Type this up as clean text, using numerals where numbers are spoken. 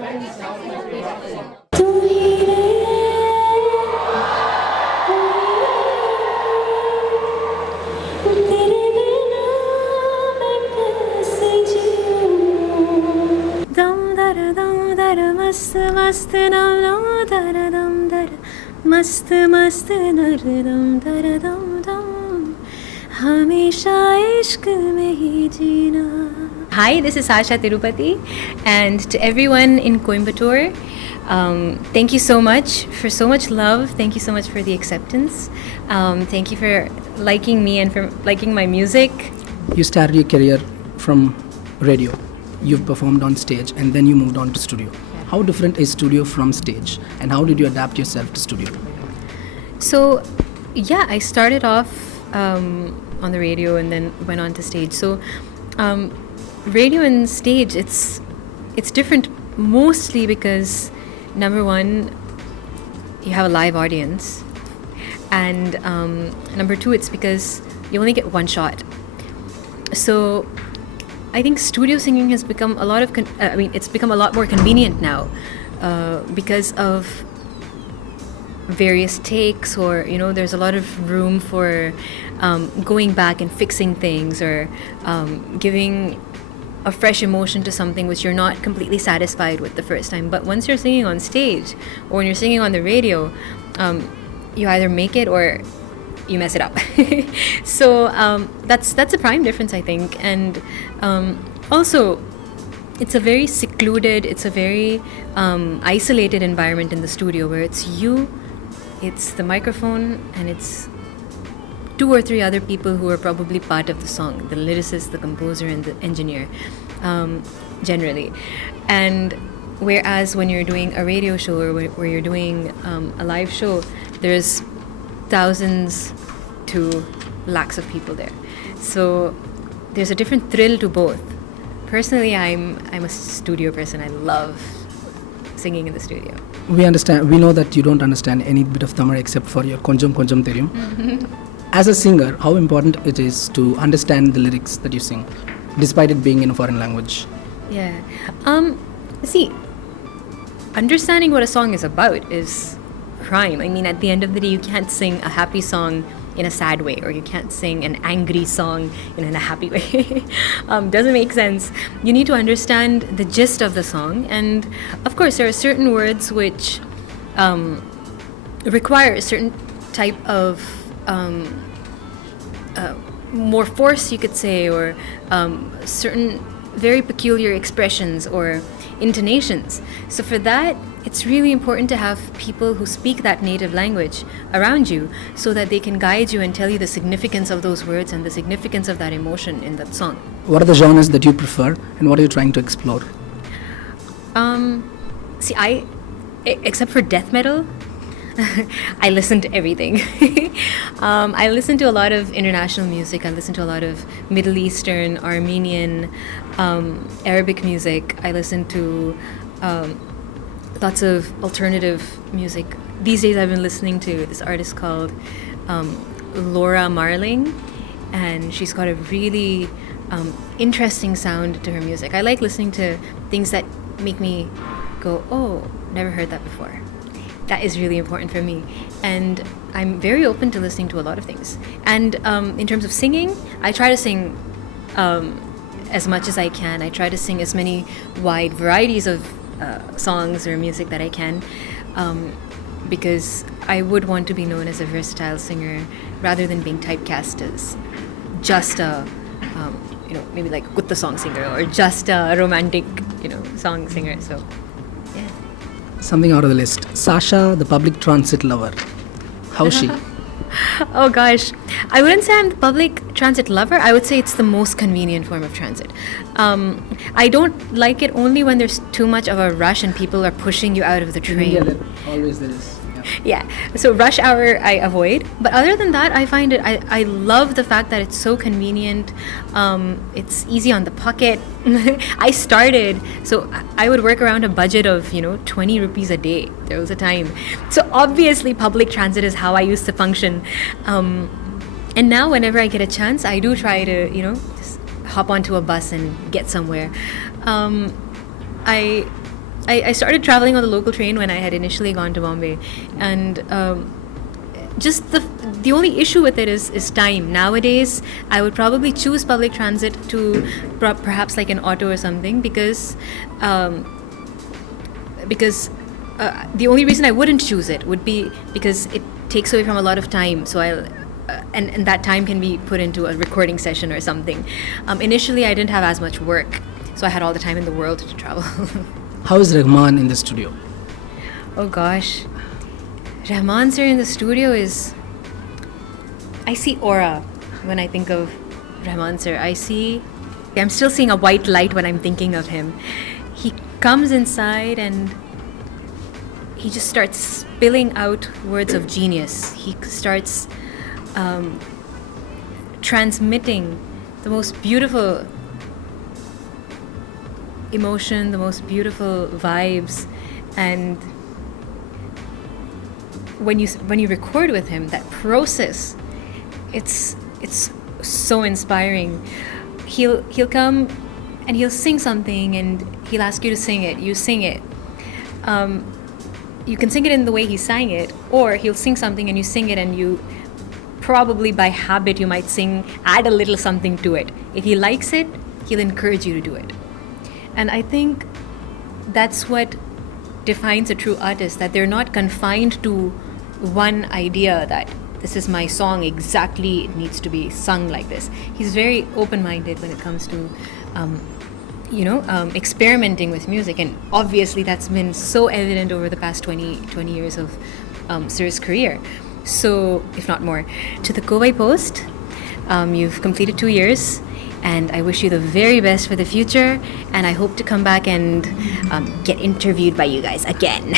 मस्त मस्त नम दर दम दर मस्त मस्त नर दम दर दम दम हमेशा इश्क में ही जीना. Hi, this is Shashaa Tirupati, and to everyone in Coimbatore, thank you so much for so much love. Thank you so much for the acceptance. Thank you for liking me and for liking my music. You started your career from radio. You've performed on stage and then you moved on to studio. How different is studio from stage, and how did you adapt yourself to studio? So, yeah, I started off on the radio and then went on to stage. So, radio and stage, it's different mostly because, number one, you have a live audience, and number two, it's because you only get one shot. So I think studio singing has become it's become a lot more convenient now because of various takes, or there's a lot of room for going back and fixing things, or giving a fresh emotion to something which you're not completely satisfied with the first time. But once you're singing on stage or when you're singing on the radio, you either make it or you mess it up. So that's a prime difference, I think. And also, it's a very secluded, it's a very isolated environment in the studio, where it's you, it's the microphone, and it's 2 or 3 other people who are probably part of the song, the lyricist, the composer, and the engineer, generally. And whereas when you're doing a radio show, or where you're doing a live show, there's thousands to lakhs of people there. So there's a different thrill to both. Personally, I'm a studio person. I love singing in the studio. We know that you don't understand any bit of Tamil except for your Konjam Konjam Theriyum. As a singer, how important it is to understand the lyrics that you sing, despite it being in a foreign language? Yeah. See, understanding what a song is about is prime. I mean, at the end of the day, you can't sing a happy song in a sad way, or you can't sing an angry song in a happy way. Doesn't make sense. You need to understand the gist of the song, and of course there are certain words which require a certain type of more force, you could say, or certain very peculiar expressions or intonations. So for that, it's really important to have people who speak that native language around you, so that they can guide you and tell you the significance of those words and the significance of that emotion in that song. What are the genres that you prefer, and what are you trying to explore? Except for death metal, I listen to everything. I listen to a lot of international music. I listen to a lot of Middle Eastern, Armenian, Arabic music. I listen to lots of alternative music. These days I've been listening to this artist called Laura Marling, and she's got a really interesting sound to her music. I like listening to things that make me go, oh, never heard that before. That is really important for me. And I'm very open to listening to a lot of things. And in terms of singing, I try to sing as much as I can. I try to sing as many wide varieties of songs or music that I can, because I would want to be known as a versatile singer rather than being typecast as just a maybe like a Kutta song singer, or just a romantic song singer. So yeah. Something out of the list. Shashaa, the public transit lover. How's she? Oh gosh, I wouldn't say I'm the public transit lover. I would say it's the most convenient form of transit. I don't like it only when there's too much of a rush and people are pushing you out of the train. Yeah, always there is. Yeah, so rush hour I avoid. But other than that, I find it, I love the fact that it's so convenient. It's easy on the pocket. I would work around a budget of 20 rupees a day. There was a time. So obviously public transit is how I used to function. And now whenever I get a chance, I do try to just hop onto a bus and get somewhere. I I started traveling on the local train when I had initially gone to Bombay, and just the only issue with it is time. Nowadays, I would probably choose public transit to perhaps like an auto or something, because the only reason I wouldn't choose it would be because it takes away from a lot of time. So I'll and that time can be put into a recording session or something. Initially, I didn't have as much work, so I had all the time in the world to travel. How is Rahman in the studio? Oh gosh, Rahman sir in the studio is... I see aura when I think of Rahman sir. I'm still seeing a white light when I'm thinking of him. He comes inside and he just starts spilling out words of genius. He starts transmitting the most beautiful emotion, the most beautiful vibes, and when you record with him, that process, it's so inspiring. He'll come and he'll sing something and he'll ask you to sing it. You sing it. You can sing it in the way he sang it, or he'll sing something and you sing it, and you probably by habit you might add a little something to it. If he likes it, he'll encourage you to do it. And I think that's what defines a true artist, that they're not confined to one idea that this is my song, exactly, it needs to be sung like this. He's very open-minded when it comes to experimenting with music, and obviously that's been so evident over the past 20 years of Sir's career, so if not more. To the Covai Post, you've completed 2 years, and I wish you the very best for the future, and I hope to come back and get interviewed by you guys again.